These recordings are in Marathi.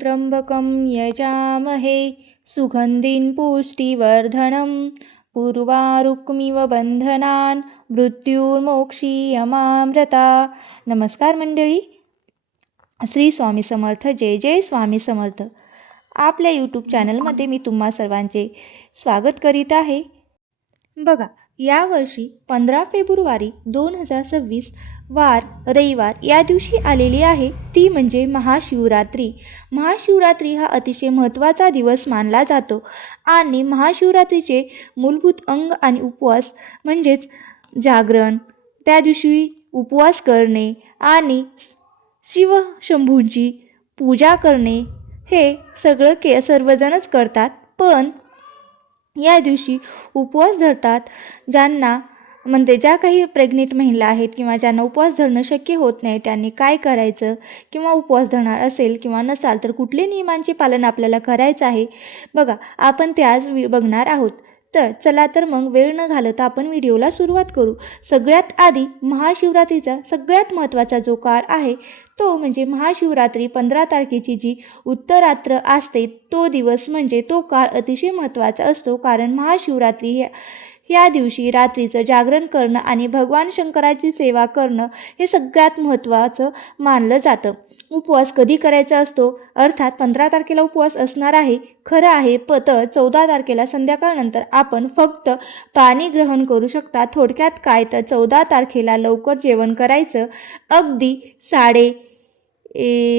त्र्यंबकं यजामहे सुगंधिं पुष्टिवर्धनं उर्वारुकमिव बंधनान् मृत्युर्मोक्षीयमामृता। नमस्कार मंडळी, श्री स्वामी समर्थ, जय जय स्वामी समर्थ। आपल्या यूट्यूब चॅनलमध्ये मी तुम्हा सर्वांचे स्वागत करीत आहे। बघा, यावर्षी 15 फेब्रुवारी 2026 वार रविवार या दिवशी आलेली आहे, ती म्हणजे महाशिवरात्री। महाशिवरात्री हा अतिशय महत्त्वाचा दिवस मानला जातो आणि महाशिवरात्रीचे मूलभूत अंग आणि उपवास म्हणजेच जागरण, त्या दिवशी उपवास करणे आणि शिवशंभूंची पूजा करणे हे सगळं सर्वजणच करतात। पण या दिवशी उपवास धरतात ज्यांना, म्हणजे ज्या काही प्रेग्नेंट महिला आहेत किंवा ज्यांना उपवास धरणं शक्य होत नाही, त्यांनी काय करायचं, किंवा उपवास धरणार असेल किंवा नसाल तर कुठले नियमांचे पालन आपल्याला करायचं आहे, बघा आपण ते आज बघणार आहोत। तर चला तर मग वेळ न घालवता आपण व्हिडिओला सुरुवात करू। सगळ्यात आधी महाशिवरात्रीचा सगळ्यात महत्त्वाचा जो काळ आहे तो म्हणजे महाशिवरात्री 15 तारखेची जी उत्तरात्र असते तो दिवस म्हणजे तो काळ अतिशय महत्त्वाचा असतो। कारण महाशिवरात्री या दिवशी रात्रीचं जागरण करणं आणि भगवान शंकराची सेवा करणं हे सगळ्यात महत्त्वाचं मानलं जातं। उपवास कधी करायचा असतो, अर्थात 15 तारखेला उपवास असणार आहे खरं आहे, तर 14 तारखेला संध्याकाळनंतर आपण फक्त पाणी ग्रहण करू शकता। थोडक्यात काय तर 14 तारखेला लवकर जेवण करायचं, अगदी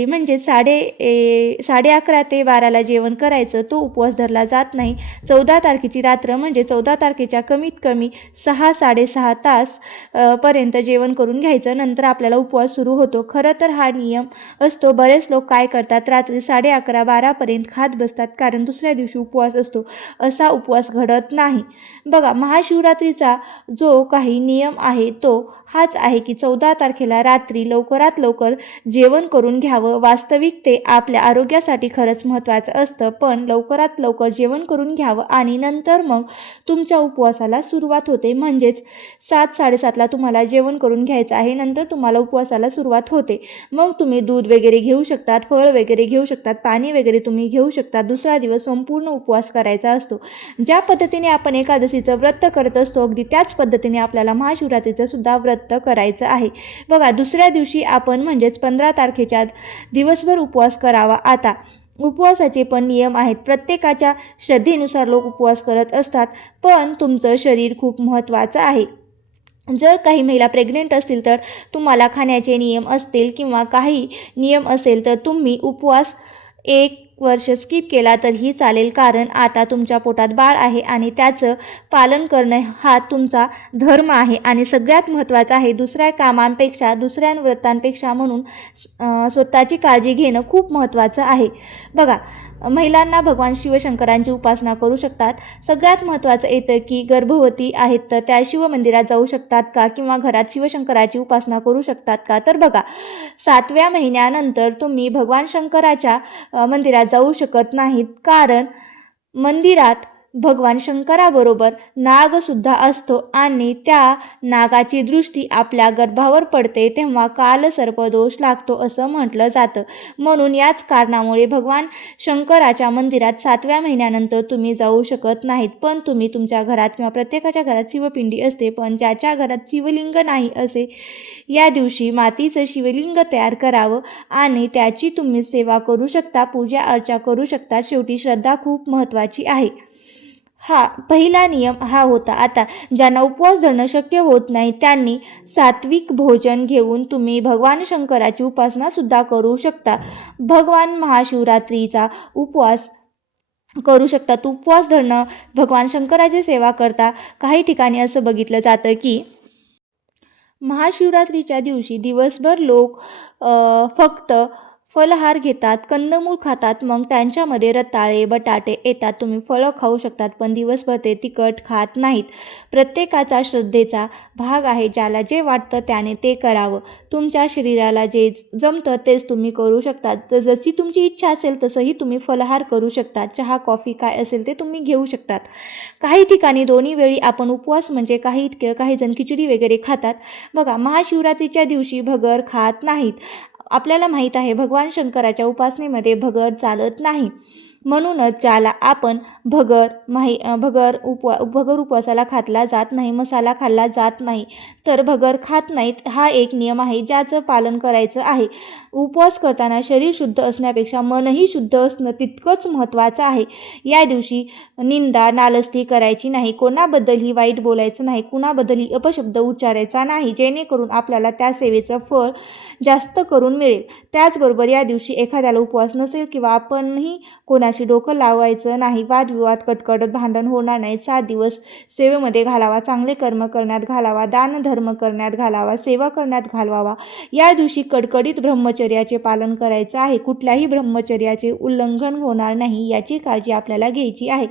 म्हणजे 11:30 ते 12ला जेवण करायचं, तो उपवास धरला जात नाही। 14 तारखेची रात्र म्हणजे 14 तारखेच्या कमीत कमी 6-6.5 तास पर्यंत जेवण करून घ्यायचं, नंतर आपल्याला उपवास सुरू होतो। खरं तर हा नियम असतो, बरेच लोक काय करतात, रात्री 11:30-12पर्यंत खात बसतात कारण दुसऱ्या दिवशी उपवास असतो। असा उपवास घडत नाही। बघा, महाशिवरात्रीचा जो काही नियम आहे तो हाच आहे की 14 तारखेला रात्री लवकरात लवकर जेवण करून घ्यावं। वास्तविक ते आपल्या आरोग्यासाठी खरंच महत्त्वाचं असतं, पण लवकरात लवकर जेवण करून घ्यावं आणि नंतर मग तुमच्या उपवासाला सुरुवात होते। म्हणजेच 7-7:30ला तुम्हाला जेवण करून घ्यायचं आहे, नंतर तुम्हाला उपवासाला सुरुवात होते। मग तुम्ही दूध वगैरे घेऊ शकतात, फळ वगैरे घेऊ शकतात, पाणी वगैरे तुम्ही घेऊ शकता। दुसरा दिवस संपूर्ण उपवास करायचा असतो। ज्या पद्धतीने आपण एकादशीचं व्रत करत असतो, अगदी त्याच पद्धतीने आपल्याला महाशिवरात्रीचं सुद्धा व्रत करायचं आहे। बघा, दुसऱ्या दिवशी आपण म्हणजेच 15 तारखेच्या दिवसभर उपवास करावा। आता उपवासाचे पण नियम आहेत, प्रत्येकाच्या श्रद्धेनुसार लोक उपवास करत असतात, पण तुमचं शरीर खूप महत्त्वाचं आहे। जर काही महिला प्रेग्नेंट असतील तर तुम्हाला खाण्याचे नियम असतील किंवा काही नियम असेल तर तुम्ही उपवास 1 वर्ष स्किप केला तरीही चालेल, कारण आता तुमच्या पोटात बाळ आहे आणि त्याचं पालन करणं हा तुमचा धर्म आहे आणि सगळ्यात महत्त्वाचा आहे। दुसऱ्या कामांपेक्षा, दुसऱ्या व्रतांपेक्षा म्हणून स्वतःची काळजी घेणं खूप महत्त्वाचं आहे। बघा, महिलांना भगवान शिवशंकरांची उपासना करू शकतात। सगळ्यात महत्त्वाचं येतं की गर्भवती आहेत तर त्या शिवमंदिरात जाऊ शकतात का, किंवा घरात शिवशंकराची उपासना करू शकतात का। तर बघा, 7व्या महिन्यानंतर तुम्ही भगवान शंकराच्या मंदिरात जाऊ शकत नाहीत, कारण मंदिरात भगवान शंकराबरोबर नागसुद्धा असतो आणि त्या नागाची दृष्टी आपल्या गर्भावर पडते तेव्हा कालसर्पदोष लागतो असं म्हटलं जातं। म्हणून याच कारणामुळे भगवान शंकराच्या मंदिरात 7व्या महिन्यानंतर तुम्ही जाऊ शकत नाहीत। पण तुम्ही तुमच्या घरात किंवा प्रत्येकाच्या घरात शिवपिंडी असते, पण ज्याच्या घरात शिवलिंग नाही असे या दिवशी मातीचं शिवलिंग तयार करावं आणि त्याची तुम्ही सेवा करू शकता, पूजा अर्चा करू शकता। शेवटी श्रद्धा खूप महत्त्वाची आहे। हा पहिला नियम हा होता। आता ज्यांना उपवास धरणं शक्य होत नाही त्यांनी सात्विक भोजन घेऊन तुम्ही भगवान शंकराची उपासना सुद्धा करू शकता। भगवान महाशिवरात्रीचा उपवास करू शकतात। उपवास धरणं भगवान शंकराची सेवा करता काही ठिकाणी असं बघितलं जातं की महाशिवरात्रीच्या दिवशी दिवसभर लोक फक्त फलहार घेतात, कंदमूळ खातात, मग त्यांच्यामध्ये रताळे बटाटे येतात। तुम्ही फळं खाऊ शकतात, पण दिवसभर ते तिखट खात नाहीत। प्रत्येकाचा श्रद्धेचा भाग आहे, ज्याला जे वाटतं त्याने ते करावं। तुमच्या शरीराला जे जमतं तेच तुम्ही करू शकता। तर जशी तुमची इच्छा असेल तसंही तुम्ही फलहार करू शकता। चहा कॉफी काय असेल ते तुम्ही घेऊ शकतात। काही ठिकाणी दोन्ही वेळी आपण उपवास म्हणजे काही जण खिचडी वगैरे खातात। बघा, महाशिवरात्रीच्या दिवशी भगर खात नाहीत। आपल्याला माहीत आहे भगवान शंकराच्या उपासनेमध्ये भगर चालत नाही. म्हणूनच ज्याला आपण भगर उपवासाला खाल्ला जात नाही, मसाला खाल्ला जात नाही, तर भगर खात नाहीत, हा एक नियम आहे ज्याचं पालन करायचं आहे. उपवास करताना शरीर शुद्ध असण्यापेक्षा मनही शुद्ध असणं तितकंच महत्त्वाचं आहे. या दिवशी निंदा नालस्ती करायची नाही, कोणाबद्दलही वाईट बोलायचं नाही, कुणाबद्दलही अपशब्द उच्चारायचा नाही, जेणेकरून आपल्याला त्या सेवेचं फळ जास्त करून मिळेल. त्याचबरोबर या दिवशी एखाद्याला उपवास नसेल किंवा आपणही कोणाशी डोकं लावायचं नाही, वादविवाद कटकट भांडण होणार नाहीत. 7 दिवस सेवेमध्ये घालावा, चांगले कर्म करण्यात घालावा, दान धर्म करण्यात घालावा, सेवा करण्यात घालवावा. या दिवशी कडकडीत ब्रह्मचर्याचे पालन करायचं आहे, कुठल्याही ब्रह्मचर्याचे उल्लंघन होणार नाही याची काळजी आपल्याला घ्यायची आहे.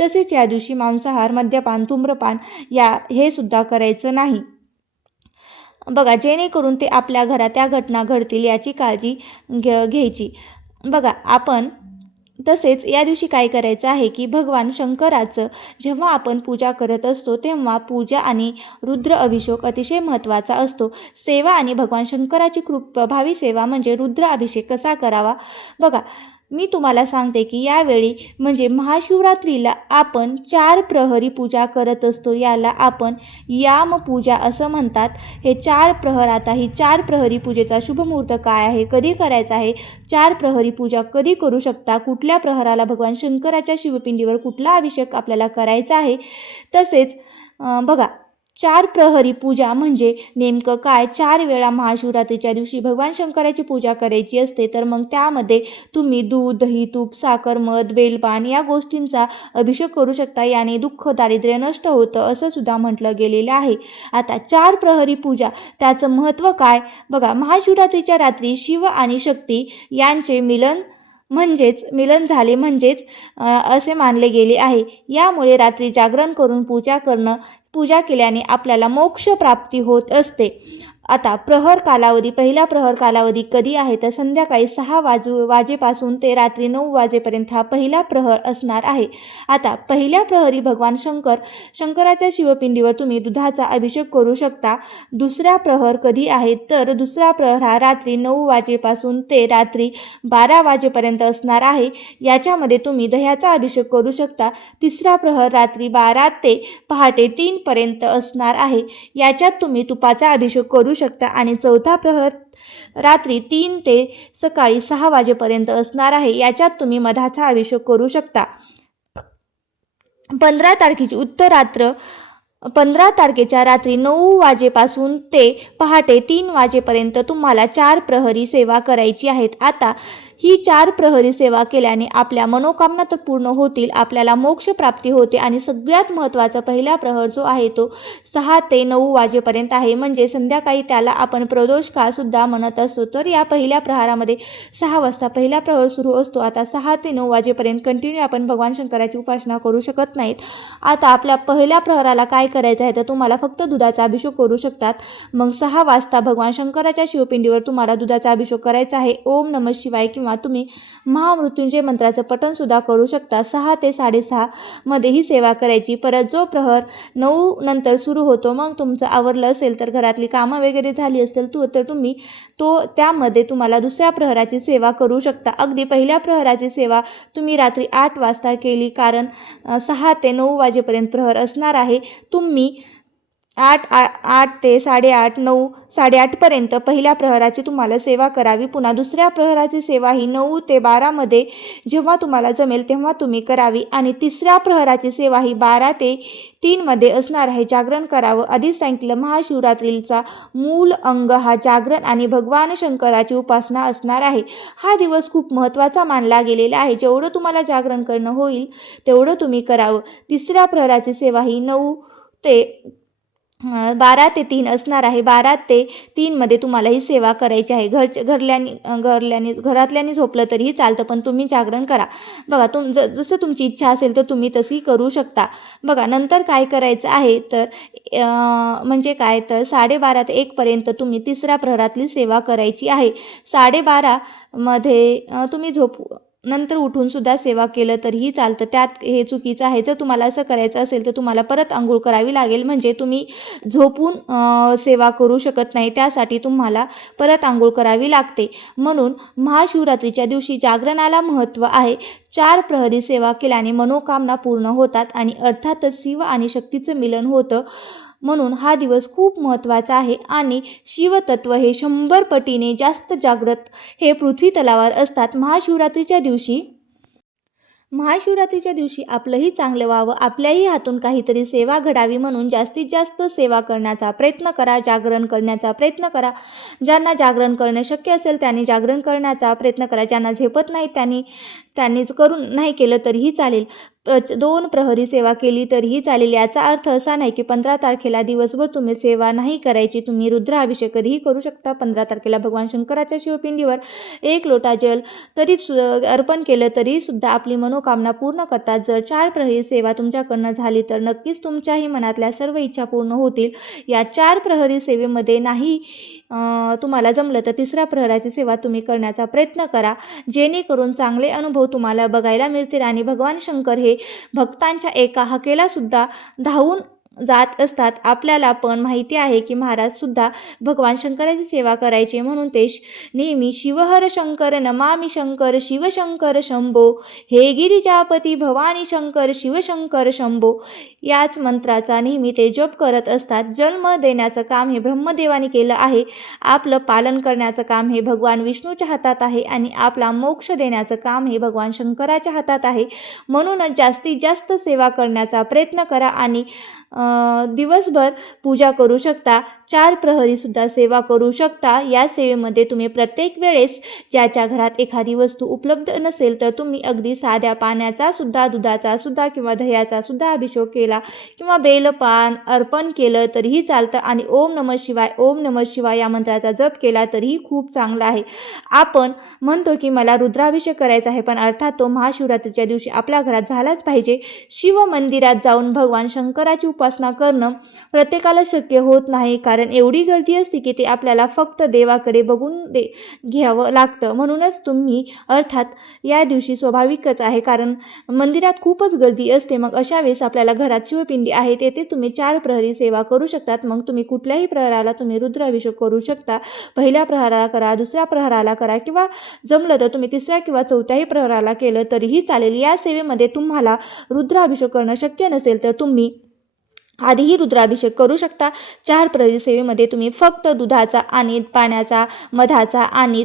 तसेच या दिवशी मांसाहार, मद्यपान, धूम्रपान हे सुद्धा करायचं नाही. बघा, जेणेकरून ते आपल्या घरात त्या घटना घडतील याची काळजी घ्यायची. बघा, आपण तसेच या दिवशी काय करायचं आहे की भगवान शंकराचं जेव्हा आपण पूजा करत असतो तेव्हा पूजा आणि रुद्र अभिषेक अतिशय महत्त्वाचा असतो. सेवा आणि भगवान शंकराची खूप प्रभावी सेवा म्हणजे रुद्र अभिषेक कसा करावा. बघा, मी तुम्हाला सांगते की यावेळी म्हणजे महाशिवरात्रीला आपण 4 प्रहरी पूजा करत असतो, याला आपण याम पूजा असं म्हणतात. हे 4 प्रहर, आता ही 4 प्रहरी पूजेचा शुभमुहूर्त काय आहे, कधी करायचा आहे, 4 प्रहरी पूजा कधी करू शकता, कुठल्या प्रहराला भगवान शंकराच्या शिवपिंडीवर कुठला अभिषेक आपल्याला करायचा आहे. तसेच बघा, 4 प्रहरी पूजा म्हणजे नेमकं काय. 4 वेळा महाशिवरात्रीच्या दिवशी भगवान शंकराची पूजा करायची असते, तर मग त्यामध्ये तुम्ही दूध, दही, तूप, साखर, मध, बेलपान या गोष्टींचा अभिषेक करू शकता. याने दुःख दारिद्र्य नष्ट होतं असं सुद्धा म्हटलं गेलेलं आहे. आता 4 प्रहरी पूजा त्याचं महत्त्व काय. बघा, महाशिवरात्रीच्या रात्री शिव आणि शक्ती यांचे मिलन झाले म्हणजेच असे मानले गेले आहे. यामुळे रात्री जागरण करून पूजा केल्याने आपल्याला मोक्ष प्राप्ती होत असते. आता पहिला प्रहर कालावधी कधी आहे तर संध्याकाळी 6 वाजेपासून ते रात्री 9 वाजेपर्यंत हा पहिला प्रहर असणार आहे. आता पहिल्या प्रहरी भगवान शंकराच्या शिवपिंडीवर तुम्ही दुधाचा अभिषेक करू शकता. दुसरा प्रहर कधी आहे तर दुसरा प्रहर हा रात्री 9 वाजेपासून ते रात्री 12 वाजेपर्यंत असणार आहे. याच्यामध्ये तुम्ही दह्याचा अभिषेक करू शकता. तिसरा प्रहर रात्री 12 ते पहाटे 3 पर्यंत असणार आहे. याच्यात तुम्ही तुपाचा अभिषेक करू शकता आणि चौथा प्रहर रात्री 3 ते सकाळी 6 वाजेपर्यंत असणार आहे. याच्यात तुम्ही मधाचा अभिषेक करू शकता. 15 तारखेची उत्तरात्र 15 तारखेच्या रात्री 9 वाजेपासून ते पहाटे 3 वाजेपर्यंत तुम्हाला 4 प्रहरी सेवा करायची आहेत. आता ही 4 प्रहरी सेवा केल्याने आपल्या मनोकामना तर पूर्ण होतील, आपल्याला मोक्ष प्राप्ती होते आणि सगळ्यात महत्त्वाचा पहिला प्रहर जो आहे तो 6 ते 9 वाजेपर्यंत आहे, म्हणजे संध्याकाळी त्याला आपण प्रदोष काळ सुद्धा म्हणत असतो. तर या पहिल्या प्रहारामध्ये 6 वाजता पहिला प्रहर सुरू असतो. आता 6 ते 9 वाजेपर्यंत कंटिन्यू आपण भगवान शंकराची उपासना करू शकत नाहीत. आता आपल्या पहिल्या प्रहराला काय करायचं आहे तर तुम्हाला फक्त दुधाचा अभिषेक करू शकतात. मग 6 वाजता भगवान शंकराच्या शिवपिंडीवर तुम्हाला दुधाचा अभिषेक करायचा आहे. ओम नमः शिवाय किंवा तुम्ही महामृत्युंजय मंत्राचं पठण सुद्धा करू शकता. 6 ते 6:30 मध्ये ही सेवा करायची. परत जो प्रहर 9 नंतर सुरू होतो, मग तुमचं आवरलं असेल तर घरातली कामं वगैरे झाली असेल तर तुम्ही त्यामध्ये तुम्हाला दुसऱ्या प्रहराची सेवा करू शकता. अगदी पहिल्या प्रहराची सेवा तुम्ही रात्री 8 वाजता केली, कारण 6 ते 9 वाजेपर्यंत प्रहर असणार आहे. तुम्ही 8 ते 8:30 9 8:30पर्यंत पहिल्या प्रहराची तुम्हाला सेवा करावी. पुन्हा दुसऱ्या प्रहराची सेवा ही 9 ते 12 मध्ये जेव्हा तुम्हाला जमेल तेव्हा तुम्ही करावी. आणि तिसऱ्या प्रहराची सेवा ही 12 ते 3 मध्ये असणार आहे. जागरण करावं. आधीच सांगितलं, महाशिवरात्रीचा मूल अंग हा जागरण आणि भगवान शंकराची उपासना असणार आहे. हा दिवस खूप महत्त्वाचा मानला गेलेला आहे. जेवढं तुम्हाला जागरण करणं होईल तेवढं तुम्ही करावं. तिसऱ्या प्रहराची सेवा ही 9 ते 12 ते 3 असणार आहे. 12 ते 3 मध्ये तुम्हाला ही सेवा करायची आहे. घरातल्यानी झोपलं तरीही चालतं, पण तुम्ही जागरण करा. बघा, जसं तुमची इच्छा असेल तर तुम्ही तशी करू शकता. बघा, नंतर काय करायचं आहे तर म्हणजे काय तर 12:30 ते 1 पर्यंत तुम्ही तिसऱ्या प्रहरातली सेवा करायची आहे. 12:30 मध्ये तुम्ही नंतर उठून सुद्धा सेवा केलं तरीही चालतं, त्यात हे चुकीचं आहे. जर तुम्हाला असं करायचं असेल तर तुम्हाला परत अंघोळ करावी लागेल, म्हणजे तुम्ही झोपून सेवा करू शकत नाही, त्यासाठी तुम्हाला परत अंघोळ करावी लागते. म्हणून महाशिवरात्रीच्या दिवशी जागरणाला महत्त्व आहे. 4 प्रहरी सेवा केल्याने मनोकामना पूर्ण होतात आणि अर्थातच शिव आणि शक्तीचं मिलन होतं. म्हणून हा दिवस खूप महत्त्वाचा आहे आणि शिवतत्व हे 100 पटीने जास्त जागृत हे पृथ्वी तलावर असतात. महाशिवरात्रीच्या दिवशी आपलंही चांगलं व्हावं, आपल्याही हातून काहीतरी सेवा घडावी म्हणून जास्तीत जास्त सेवा करण्याचा प्रयत्न करा, जागरण करण्याचा प्रयत्न करा. ज्यांना जागरण करणं शक्य असेल त्यांनी जागरण करण्याचा प्रयत्न करा. ज्यांना झेपत नाही त्यांनीच करून नाही केलं तरीही चालेल. 2 प्रहरी सेवा केली तरीही चालेल. याचा अर्थ असा नाही की 15 तारखेला दिवसभर तुम्ही सेवा नाही करायची. तुम्ही रुद्राभिषेक कधीही करू शकता. 15 तारखेला भगवान शंकराच्या शिवपिंडीवर 1 लोटा जल अर्पण केलं तरीसुद्धा आपली मनोकामना पूर्ण करतात. जर 4 प्रहरी सेवा तुमच्याकडनं झाली तर नक्कीच तुमच्याही मनातल्या सर्व इच्छा पूर्ण होतील. या 4 प्रहरी सेवेमध्ये नाही तुम्हाला जमलं तर 3ऱ्या प्रहराची सेवा तुम्ही करण्याचा प्रयत्न करा, जेणेकरून चांगले अनुभव तुम्हाला बघायला मिळतील आणि भगवान शंकर हे भक्तांच्या एका हाकेला सुद्धा धावून जात असतात. आपल्याला पण माहिती आहे की महाराज सुद्धा भगवान शंकराची सेवा करायचे, म्हणून ते नेहमी शिवहर शंकर नमामि शंकर शिवशंकर शंभो, हे गिरिजापती भवानी शंकर शिवशंकर शंभो याच मंत्राचा नेहमी ते जप करत असतात. जन्म देण्याचं काम हे ब्रह्मदेवाने केलं आहे. आपलं पालन करण्याचं काम हे भगवान विष्णूच्या हातात आहे आणि आपला मोक्ष देण्याचं काम हे भगवान शंकराच्या हातात आहे. म्हणूनच जास्तीत जास्त सेवा करण्याचा प्रयत्न करा आणि दिवसभर पूजा करू शकता. 4 प्रहरीसुद्धा सेवा करू शकता. या सेवेमध्ये तुम्ही प्रत्येक वेळेस ज्याच्या घरात एखादी वस्तू उपलब्ध नसेल तर तुम्ही अगदी साध्या पाण्याचा सुद्धा, दुधाचा सुद्धा किंवा दह्याचा सुद्धा अभिषेक केला किंवा बेलपान अर्पण केलं तरीही चालतं आणि ओम नमः शिवाय, ओम नमः शिवाय या मंत्राचा जप केला तरीही खूप चांगला आहे. आपण म्हणतो की मला रुद्राभिषेक करायचा आहे, पण अर्थात तो महाशिवरात्रीच्या दिवशी आपल्या घरात झालाच पाहिजे. शिव मंदिरात जाऊन भगवान शंकराची उपासना करणं प्रत्येकाला शक्य होत नाही, कारण एवढी गर्दी असते की ते आपल्याला फक्त देवाकडे बघून घ्यावं लागतं. म्हणूनच तुम्ही अर्थात या दिवशी स्वाभाविकच आहे, कारण मंदिरात खूपच गर्दी असते. मग अशा वेळेस आपल्याला घरात शिवपिंडी आहे तेथे तुम्ही 4 प्रहरी सेवा करू शकतात. मग तुम्ही कुठल्याही प्रहराला तुम्ही रुद्राभिषेक करू शकता. पहिल्या प्रहराला करा, 2ऱ्या प्रहराला करा किंवा जमलं तर तुम्ही 3ऱ्या किंवा 4थ्याही प्रहराला केलं तरीही चालेल. या सेवेमध्ये तुम्हाला रुद्राभिषेक करणं शक्य नसेल तर तुम्ही आधीही रुद्राभिषेक करू शकता. 4 प्रहरी सेवेमध्ये तुम्ही फक्त दुधाचा आणि पाण्याचा, मधाचा आणि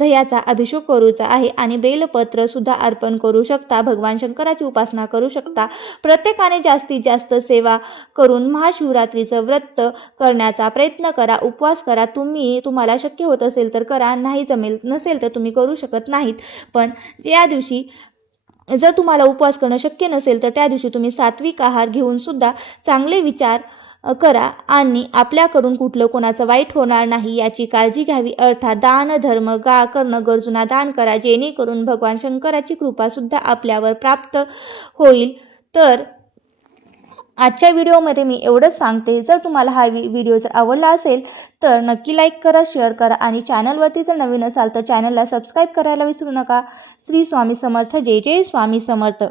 दह्याचा अभिषेक करूचा आहे आणि बेलपत्र सुद्धा अर्पण करू शकता. भगवान शंकराची उपासना करू शकता. प्रत्येकाने जास्तीत जास्त सेवा करून महाशिवरात्रीचं व्रत करण्याचा प्रयत्न करा, उपवास करा. तुम्हाला शक्य होत असेल तर करा, नाही जमेल नसेल तर तुम्ही करू शकत नाहीत. पण या दिवशी जर तुम्हाला उपवास करणं शक्य नसेल तर त्या दिवशी तुम्ही सात्विक आहार घेऊन सुद्धा चांगले विचार करा आणि आपल्याकडून कुठलं कोणाचं वाईट होणार नाही याची काळजी घ्यावी. अर्थात दान धर्म करणं, गरजूंना दान करा, जेणेकरून भगवान शंकराची कृपासुद्धा आपल्यावर प्राप्त होईल. तर आजच्या व्हिडिओमध्ये मी एवढंच सांगते. जर तुम्हाला हा व्हिडिओ जर आवडला असेल तर नक्की लाईक करा, शेअर करा आणि चॅनलवरती जर नवीन असाल तर चॅनलला सबस्क्राईब करायला विसरू नका. श्री स्वामी समर्थ. जय जय स्वामी समर्थ.